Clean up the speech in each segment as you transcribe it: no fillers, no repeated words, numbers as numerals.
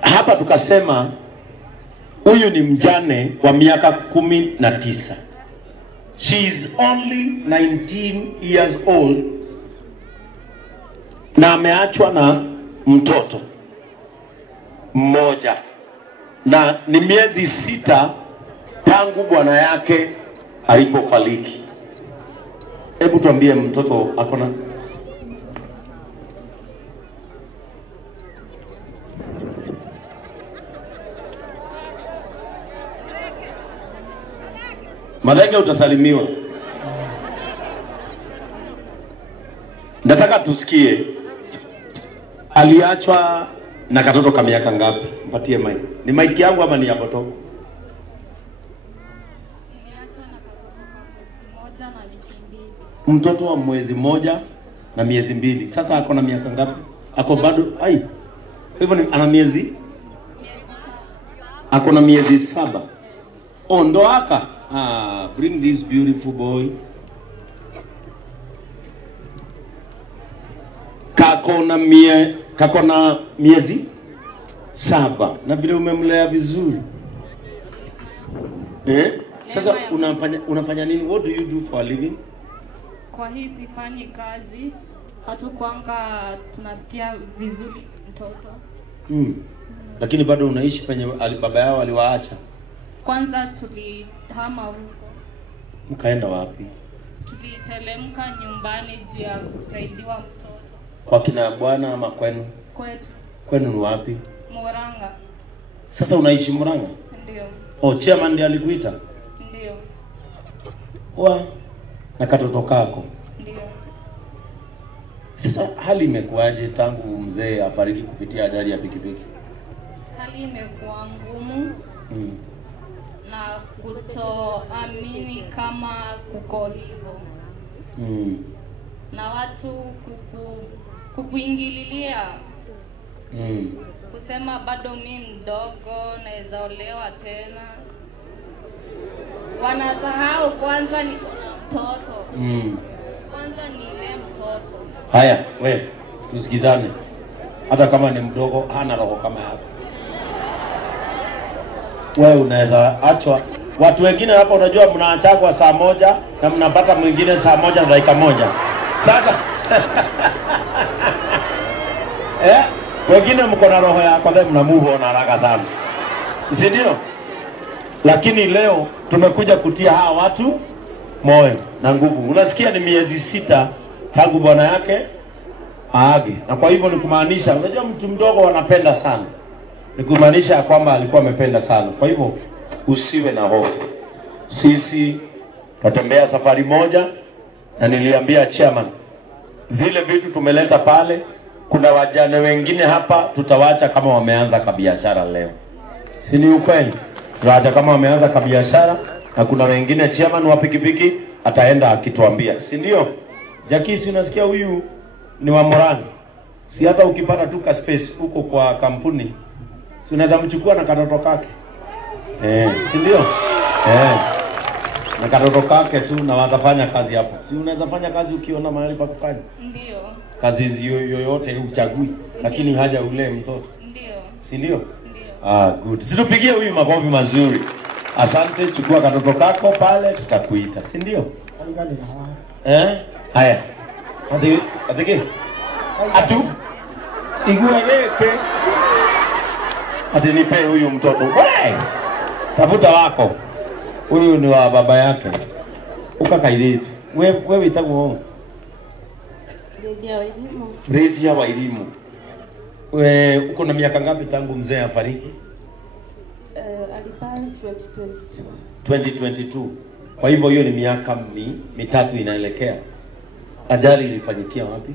hapa tukasema huyu ni mjane wa miaka 19. She is only 19 years old na ameachwa na mtoto mmoja, na ni miezi 6 tangu bwana yake alipofariki. Hebu tuambie mtoto akona Madenge, utasalimiwa. Nataka tusikie aliachwa na katoto kama miaka ngapi? Mpatie mic. Ni mic yangu ama ni ya Boto? Niliachwa na katoto kama mwezi 1 na wiki 2. Mtoto wa mwezi 1 na miezi 2. Sasa ako na miaka ngapi? Ako bado ai. Hivyo ni ana miezi? Ako na miezi 7. Oh, ndo aka. Bring this beautiful boy. Kako na miezi 7 na vile umemlea vizuri. Sasa unafanya nini? What do you do for a living? Kwa hii sifanyi kazi, hatukwanga tunasikia vizuri mtoto. Lakini bado unaishi penye baba yao aliwaacha? Kwanza tulihama huko. Mkaenda wapi? Tulitelemka nyumbani juu ya kusaidiwa mtoto. Kwa kina bwana ama kwenu? Kwetu. Kwenu ni wapi? Murang'a. Sasa unaishi Murang'a? Ndio. Oh, chairman ndiye alikuita? Ndio. Na katoto kako? Ndio. Sasa hali imekuaje tangu mzee afariki kupitia ajali ya pikipiki? Hali imekuwa ngumu. Na kutoamini kama kuko hivyo. Na watu kukuingililia. Kusema bado mimi mdogo naweza olewa tena. Wanasahau kwanza niko na mtoto. Kwanza nile mtoto. Haya, we tusikizane. Hata kama ni mdogo hana roho kama yako. Wewe unaweza achwa. Watu wengine hapa unajua mnaachagwa saa 1 na mnapata mwingine saa 1 na dakika 1. Sasa wengine mko na roho yako ndio mna move on haraka sana. Si ndio? Lakini leo tumekuja kutia hawa watu moyo na nguvu. Unasikia ni miezi 6 tangu bwana yake aage. Na kwa hivyo ni kumaanisha unajua mtu mdogo wanapenda sana. Ni kumaanisha kwamba alikuwa amependa sana. Kwa hivyo usiwe na hofu. Sisi tutembea safari moja na niliambia chairman zile vitu tumeleta pale, kuna wajane wengine hapa tutawacha kama wameanza kabiashara leo. Si ni ukweli? Tutaacha kama wameanza kabiashara na kuna wengine chairman wa pikipiki ataenda akituambia. Si ndio? Jakisi unasikia huyu ni wa Murang'a. Si hata ukipata tu ka space huko kwa kampuni si unaweza mchukua na katoto kake. Si ndio? Na katoto kake tu na watafanya kazi hapo. Si unaweza fanya kazi ukiona mahali pa kufanya? Ndio. Kazi yoyote uchagui, lakini haja ule mtoto. Ndio. Si ndio? Ndio. Good. Situpigie huyu makofi mazuri. Asante, chukua katoto kako pale tutakuita. Si ndio? Haya. Atike. Atu. Iguegeke. Ati nipe huyu mtoto. Tafuta wako. Huyu ni wa baba yake. Ukakairetu. Wewe itakuwa Redia wa elimu. Uko na miaka ngapi tangu mzee afariki? Alifariki 2022. Kwa hivyo hiyo ni miaka 3 inaelekea. Ajali ilifanyikia wapi?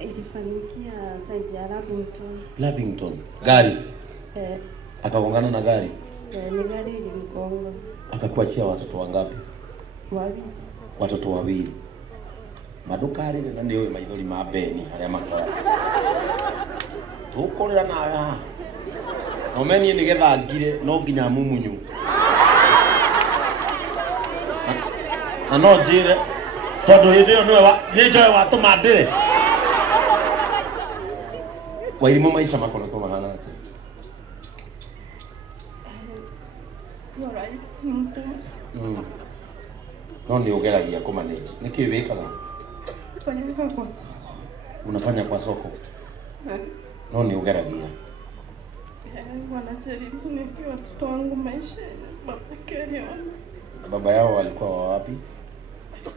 Ilifanyikia side ya Lavington. Lavington. Gari? Akagongana na gari? Ni gari ilimgonga. Akakuachia watoto wangapi? 2. Watoto 2. Madukari na ndio maithori ma beni haria makora. Tukorera nawe. No meni ni getha ngire no nginya mumunyu. Na no njire tondu hindi yo ni njoe watuma ndire. Wairimu maisha makoretwo mahana ati. sio rahisi mgumu. No ni ugeragia ku manage. Niki wikaga? Fanya kwa soko. Unafanya kwa soko? No ni ugeragia. Wanajaribu nikiwa watoto wangu maisha mapekee. Baba yao walikuwa wapi?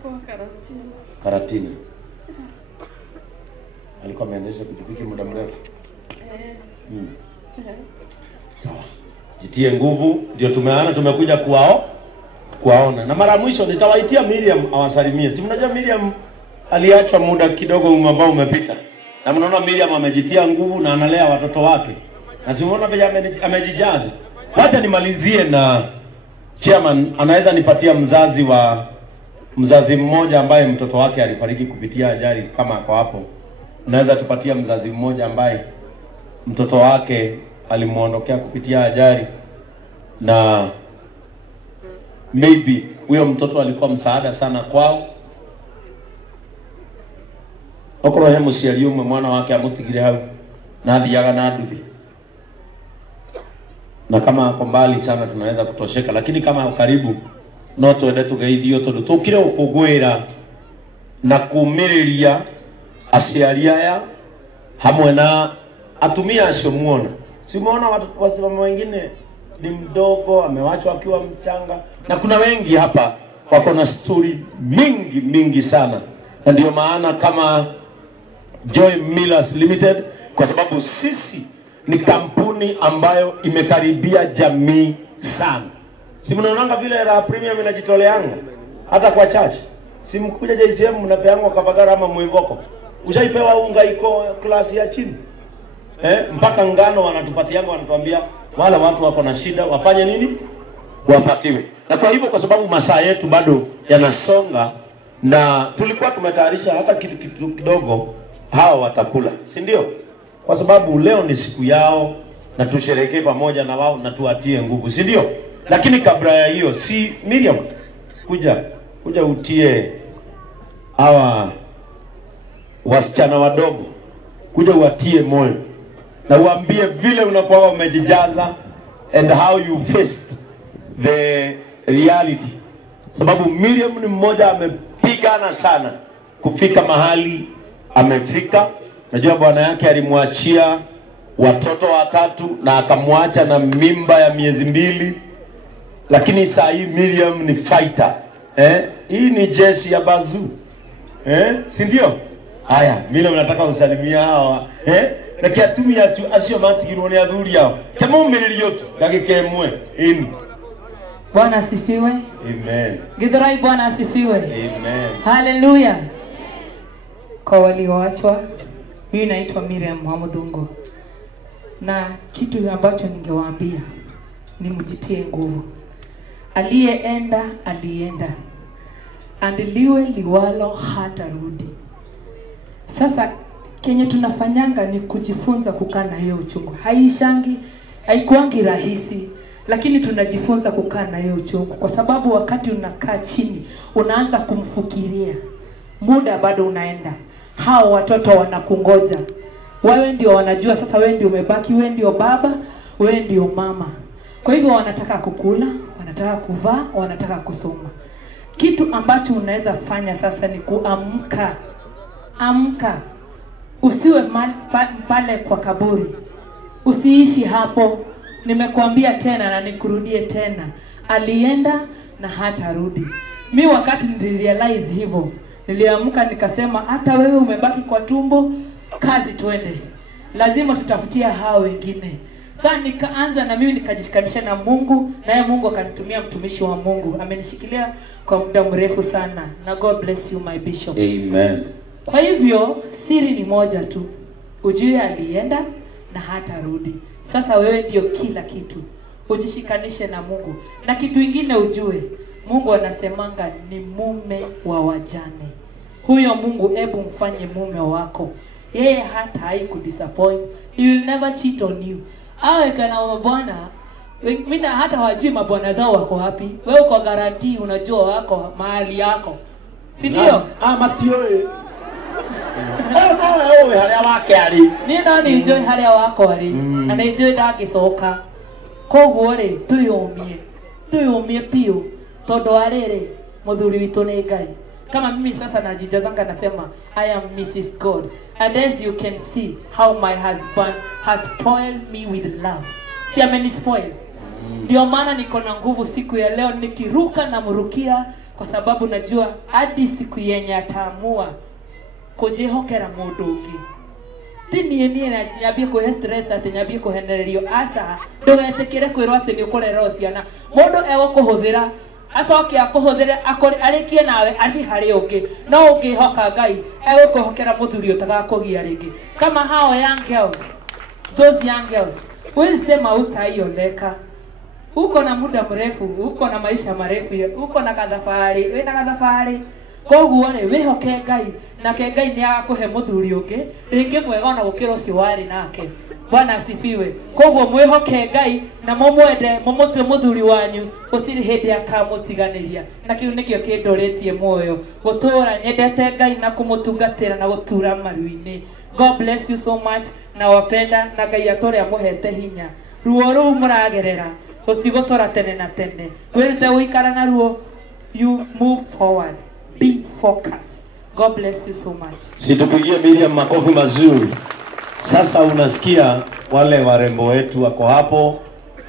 Kwa Karatini. Karatini. Alikuwa ameendesha pikipiki muda mrefu. Sawa. Jitie nguvu, ndio tumekuja kuwaona. Na mara mwisho nitawaitia Miriam awasalimie. Si mnajua Miriam aliachwa muda kidogo ambao umepita. Na mnaona Miriam amejitia nguvu na analea watoto wake. Na si mnaona vile amejijaza. Wacha nimalizie na chairman anaweza nipatia mzazi mmoja ambaye mtoto wake alifariki kupitia ajali kama kwa hapo. Unaweza tupatia mzazi mmoja ambaye mtoto wake alimuondokea kupitia ajali na maybe huyo mtoto alikuwa msaada sana kwao. Okoro he muciari umwe mwana wake amutigire hau na athiaga na nduthi. Na kama ako mbali sana tunaweza kutosheka, lakini kama karibu no twende tugeithio tondu tukire ukugwira na kumiriria aciari aya hamwe na atumia acio muona. Si muona wasimama wengine ni mdogo amewachwa akiwa mchanga, na kuna wengi hapa wako na story mingi sana. Na ndio maana kama Joy Millers Limited, kwa sababu sisi ni kampuni ambayo imekaribia jamii sana. Si mnaonanga vile Raha Premium inajitoleanga hata kwa church. Si mkuja JCM mnapeangwa Kavagara ama Mwivoko. Ushaipewa unga iko klasi ya chini. Mpaka ngano wanatupatianga, wanatuambia wale watu wako na shida wafanye nini? Wapatiwe. Na kwa hivyo kwa sababu masaa yetu bado yanasonga na tulikuwa tumetayarisha hata kitu kidogo hawa watakula, si ndio? Kwa sababu leo ni siku yao na tusherekee pamoja na wao na tuatie nguvu, si ndio? Lakini kabla ya hiyo, si Miriam kuja utie hawa wasichana wadogo, kuja uatie moyo na uambie vile unapokuwa umejijaza and how you faced the reality. Sababu Miriam ni mmoja amepigana sana kufika mahali amefika. Najua bwana yake alimwachia watoto 3 na akamwacha na mimba ya miezi 2. Lakini saa hii Miriam ni fighter. Hii ni jeshi ya Bazoo. Si ndio? Haya, Miriam nataka usalimia hawa. Na kiatumia tu acio matigirwo ni athuri yao. Kama umiriri yote ndagika imwe ini. Bwana asifiwe. Amen. Githurai Bwana asifiwe. Amen. Hallelujah. Kwa walioachwa, mimi naitwa Miriam Muhamudungo. Na kitu ambacho ningewaambia ni mjitie nguvu. Aliyeenda alienda. Andiliwe liwalo hata rudi. Sasa kenye tunafanyanga ni kujifunza kukaa na hiyo uchungu. Haishangi, haikuangi rahisi, lakini tunajifunza kukaa na hiyo uchungu kwa sababu wakati unakaa chini unaanza kumfikiria. Muda bado unaenda. Hao watoto wanakungoja. Wewe ndio wanajua sasa wewe ndio umebaki, wewe ndio baba, wewe ndio mama. Kwa hivyo wanataka kukula, wanataka kuvaa, wanataka kusoma. Kitu ambacho unaweza fanya sasa ni kuamka. Amka. Usiwe pale kwa kaburi. Usiishi hapo. Nimekuambia tena na nikurudie tena. Alienda na hata rudi. Mi wakati nilirealize hivyo, niliamka nikasema hata wewe umebaki kwa tumbo, kazi twende. Lazima tutafutia hao wengine. Sasa nikaanza na mimi nikajishikanisha na Mungu, naye Mungu akanitumia mtumishi wa Mungu. Amenishikilia kwa muda mrefu sana. Na God bless you my bishop. Amen. Kwa hivyo siri ni moja tu. Ujue alienda na hata rudi. Sasa wewe ndio kila kitu. Ujishikanishe na Mungu. Na kitu kingine ujue, Mungu anasemanga ni mume wa wajane. Huyo Mungu hebu mfanye mume wako. Yeye hata haikudisappoint. He will never cheat on you. Awe kana mabwana, mimi hata hawajui mabwana zao wako wapi. Wewe uko guarantee unajua wako mahali yako. Si ndio? Matioe. Nawe haria wake ari. Ni nani ujue haria wako ari? Na nijue ndagicoka. Koguo ri tuyumie. tuyumie piu todo arere muthuri witu ni Ngai. Kama mimi sasa najijazanga nasema I am Mrs. God, and as you can see how my husband has spoiled me with love. Si amenispoil. Ndio maana niko na nguvu siku ya leo nikiruka na murukia, kwa sababu najua hadi siku yenye ataamua kujihokera mundu ungi. Tini nyambie kuhe stress ati nyambie kuhenererio asa ndugetekire kwirwo ati ni ukurera ciana mundu egukuhuthira acoke akuhuthire arikie nawe athi hari ungi no ungihoka Ngai egukuhokera muthuri utagakugia ringi. Kama hao young girls, those young girls wisema utaioleka, uko na muda mrefu, uko na maisha marefu, uko na kadhafari, wina kadhafari. Koguo re wihoke Ngai, nake Ngai ni agakuhe muthuri ungi ringi mwega ona gukira ucio wari nake. Bwana asifiwe. Koguo mwihoke Ngai na mumwende mumutwe muthuri wanyu utiri hindi akamutiganiria. Na kiu nikio kindoretie moyo gutura nyendete Ngai na kumutungatira na gutura maruini. God bless you so much. Na wapenda na Ngai atore amuhete hinya. Ruo ru muragerera utigotora tene na tene. Wirute uikara na ruo, you move forward. Be focused. God bless you so much. Situpigie Miriam makofi mazuri. Sasa unasikia wale warembo wetu wako hapo,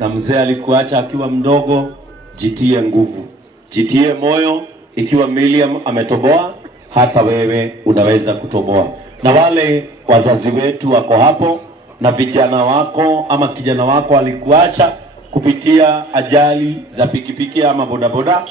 na mzee alikuacha akiwa mdogo. Jitie nguvu, jitie moyo. Ikiwa Miriam ametoboa, hata wewe unaweza kutoboa. Na wale wazazi wetu wako hapo, na vijana wako ama kijana wako alikuacha kupitia ajali za pikipiki ama bodaboda.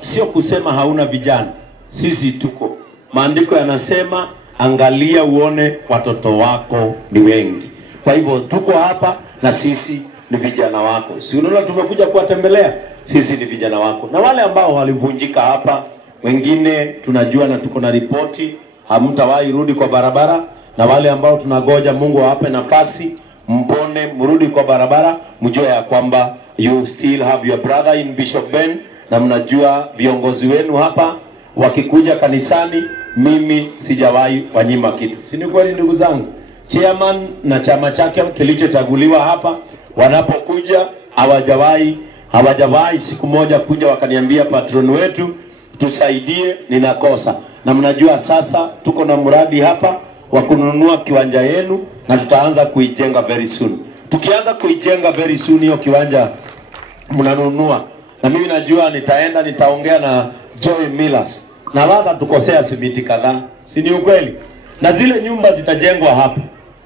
Sio kusema hauna vijana, sisi tuko. Maandiko yanasema angalia uone watoto wako ni wengi. Kwa hivyo tuko hapa na sisi ni vijana wako. Si unaona tumekuja kuwatembelea, sisi ni vijana wako. Na wale ambao walivunjika hapa, wengine tunajua na tuko na ripoti, hamtawahi rudi kwa barabara. Na wale ambao tunagoja Mungu awape nafasi, mpone mrudi kwa barabara, mjue ya kwamba you still have your brother in Bishop Ben. Na mnajua viongozi wenu hapa wakikuja kanisani, mimi sijawahi wanyima kitu. Si ni kweli ndugu zangu? Chairman na chama chake kilichochaguliwa hapa, wanapokuja hawajawahi siku moja kuja wakaniambia patron wetu tusaidie, ninakosa. Na mnajua sasa tuko na mradi hapa wa kununua kiwanja yenu, na tutaanza kuijenga very soon. Tukianza kuijenga very soon hiyo kiwanja mnanunua, na mimi najua nitaongea na Joy Millers na labda tukosea simiti kadhaa. Si ni ukweli? Na zile nyumba zitajengwa hapa.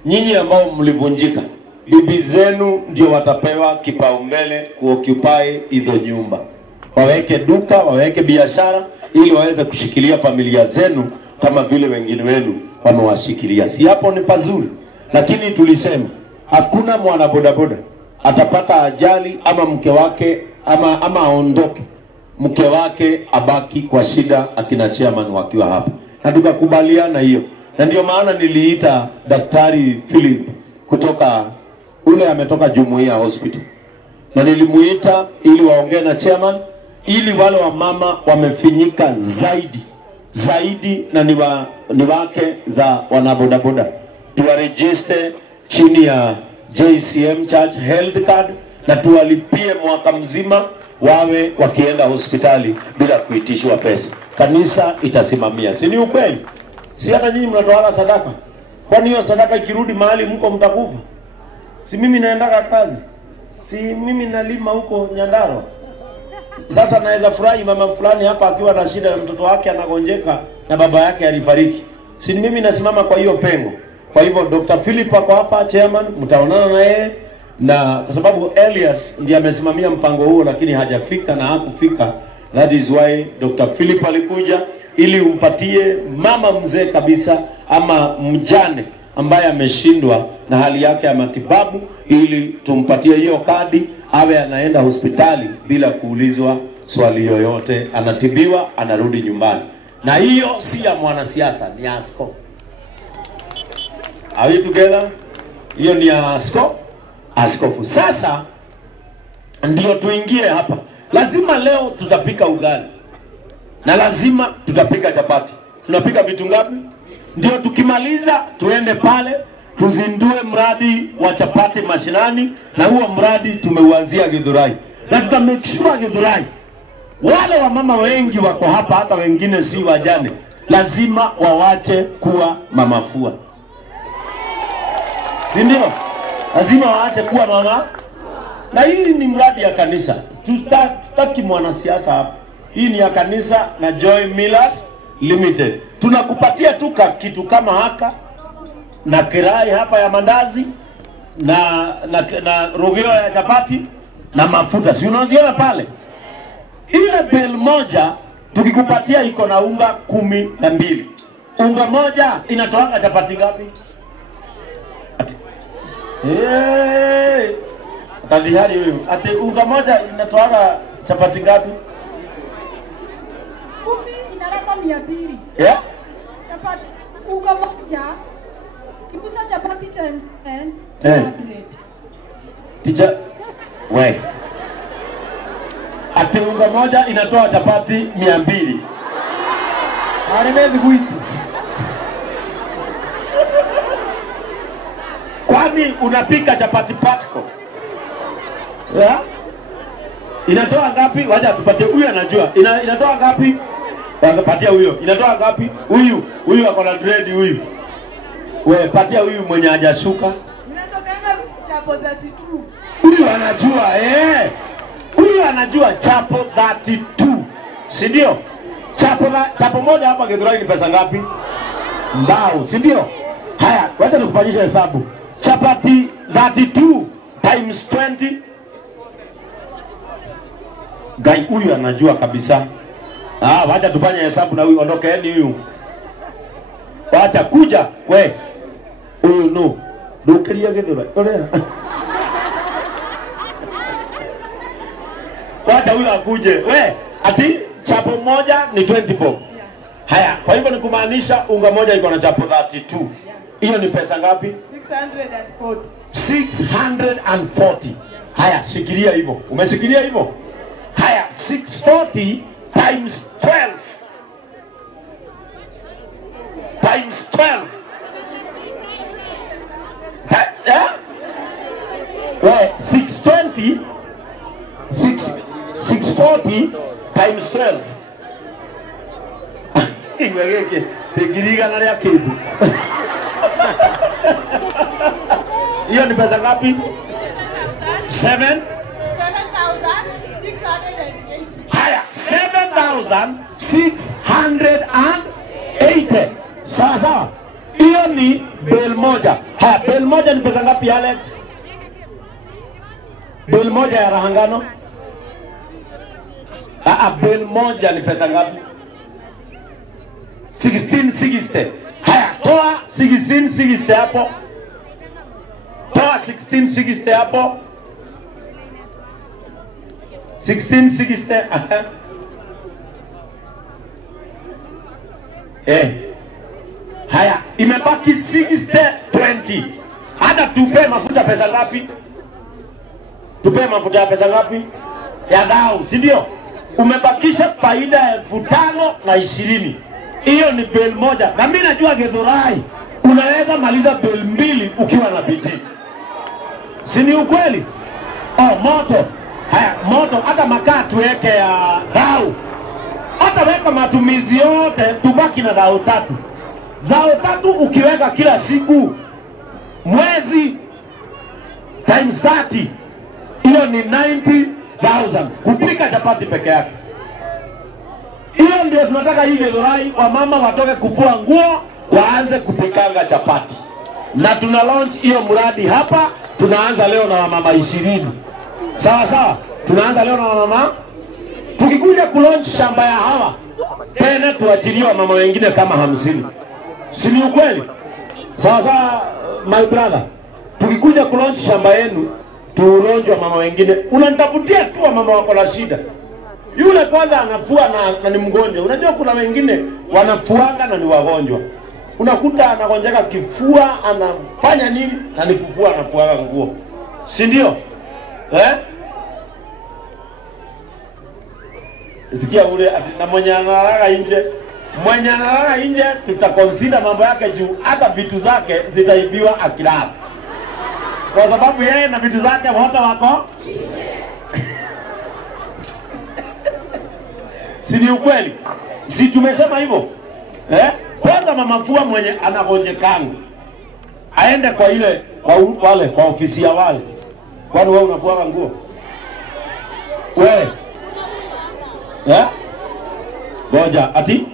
Nyinyi ambao mlivunjika, bibi zenu ndio watapewa kipaumbele kuoccupy hizo nyumba. Waweke duka, waweke biashara ili waweze kushikilia familia zenu kama vile wengine wenu wamewashikilia. Si hapo ni pazuri? Lakini tulisema hakuna mwana bodaboda atapata ajali ama mke wake ama aondoke, mke wake abaki kwa shida akina chairman wakiwa hapa. Na tukakubaliana hiyo. Na ndio maana niliita Daktari Philip kutoka ametoka Jumuiya Hospital. Na nilimuita ili waongee na chairman, ili wale wa mama wamefinyika zaidi na ni wake za wanabodaboda tuwaregister chini ya JCM Church Health Card, na tuwalipie mwaka mzima wawe wakienda hospitali bila kuitishwa pesa. Kanisa itasimamia. Si ni ukweli? Si hata nyinyi mnatoa sadaka? Kwani hiyo sadaka ikirudi mahali mko mtakufa? Si mimi naendaka kazi, si mimi nalima huko Nyandarua. Sasa naweza furahi mama fulani hapa akiwa na shida ya mtoto wake anagonjeka na baba yake alifariki. Si mimi nasimama kwa hiyo pengo. Kwa hivyo Dr. Philip ako hapa, chairman, mtaonana na yeye, na kwa sababu Elias ndiye amesimamia mpango huo lakini hajafika na hakufika. That is why Dr. Philip alikuja ili umpatie mama mzee kabisa ama mjane ambaye ameshindwa na hali yake ya matibabu, ili tumpatie hiyo kadi awe anaenda hospitali bila kuulizwa swali yoyote, anatibiwa anarudi nyumbani. Na hiyo si ya mwanasiasa, ni ya askofu. Are we together? Hiyo ni ya askofu. Sasa ndio tuingie hapa. Lazima leo tutapika ugali na lazima tutapika chapati. Tunapika vitu ngapi? Ndio tukimaliza tuende pale tuzindue mradi wa chapati mashinani, na huo mradi tumeuanzia Githurai. na tuta make sure Githurai wale wa mama wengi wako hapa, hata wengine si wajane, lazima wawache kuwa mamafua, si ndio? Lazima waache kuwa mama. Na hii ni mradi ya kanisa, tutaki mwanasiasa hapa. Hii ni ya kanisa na Joy Millers Limited. Tunakupatia tu kitu kama haka na kirai hapa ya mandazi na rogeo ya chapati na mafuta. Si unaziona pale? Ile bel moja tukikupatia iko na unga 12. Unga moja inatoanga chapati ngapi? Tadihari wewe. Ati unga moja inatoanga chapati ngapi? 10 inaleta 200. Yeah? Chapati unga moja ikusa chapati 10 Teacher, we. Ati unga moja inatoa chapati 200. Alimezi kuiti. Kwani unapika chapati patko? Yeah? Inatoa ngapi? Wacha tupatie huyu anajua. Inatoa ngapi? Wangepatia huyo. Inatoa ngapi? Huyu ako na dread huyu. We patia huyu mwenye hajashuka. Inatokanga chapo 32. Huyu anajua Huyu anajua chapo 32. Si ndio? Chapo moja hapa Githurai ni pesa ngapi? Mbao, si ndio? Haya, wacha nikufanyishe hesabu. Chapati 32 times 20. Gai huyu anajua kabisa. Wacha tufanye hesabu na huyu, ondokeeni huyu. Wacha kuja, we. Huyu no. Ndukiria Githurai. Olea. Wacha huyu akuje. We, ati chapo moja ni 20 bob. Haya, kwa hivyo ni kumaanisha unga moja iko na chapo 32. Hiyo ni pesa ngapi? 640. Haya, shikilia hivyo. Umeshikilia hivyo? Haya, 640 times 12. Times 12. Well, 640 times 12. Iweke tegiriga na ya kebu. Hiyo ni pesa ngapi? 7,680. Haya, 7,680. Sawa. Hiyo ni bel moja. Haya, bel moja ni pesa ngapi Alex? Bel moja ya rahangano? Bel moja ni pesa ngapi? 1660. Haya, toa 1660 hapo. Toa 1660 hapo. 1660. Haya, imebaki 6020. Hata tupe mafuta pesa ngapi? Tupe mafuta ya pesa ngapi? Ya dau, si ndio? Umebakisha faida ya 5,020. Hiyo ni bel moja. Na mimi najua Githurai unaweza maliza bel 2 ukiwa na bidii. Si ni ukweli? Moto. Haya, moto hata makaa tuweke ya dau. Hata weka matumizi yote tubaki na dau 3. Dau 3 ukiweka kila siku mwezi times 30. Hiyo ni 90,000 kupika chapati peke yake. Hiyo ndio tunataka hii Githurai, wamama watoke kufua nguo waanze kupikanga chapati. Na tuna launch hiyo mradi hapa. Tunaanza leo na wamama 20. Sawa. Tunaanza leo na wamama. Tukikuja kulaunch shamba ya hawa tena tuachilie wamama wengine kama 50. Si ni ukweli? Sawa, my brother. Tukikuja kulaunch shamba yenu turonjwa mama wengine. Unanitafutia tu mama wako na shida. Yule kwanza anafua na ni mgonjwa. Unajua kuna wengine wanafuanga na ni wagonjwa. Unakuta anagonjeka kifua, anafanya nini na ni kufua, anafuanga nguo. Si ndio? Sikia ule ati na mwenye analala nje. Mwenye analala nje tutaconsider mambo yake juu hata vitu zake zitaibiwa akilala. Kwa sababu yeye na vitu zake wote wako Si ni ukweli? Si tumesema hivyo? Kwanza mama fua mwenye anagonjekanga aende kwa ile kwa ofisi ya wale. Kwani wewe unafua nguo? Wewe? Ngoja, ati?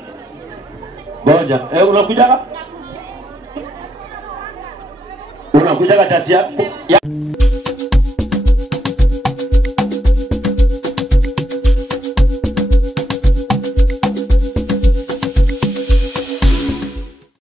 Ngoja. Unakujaga? Unakujaga chati ya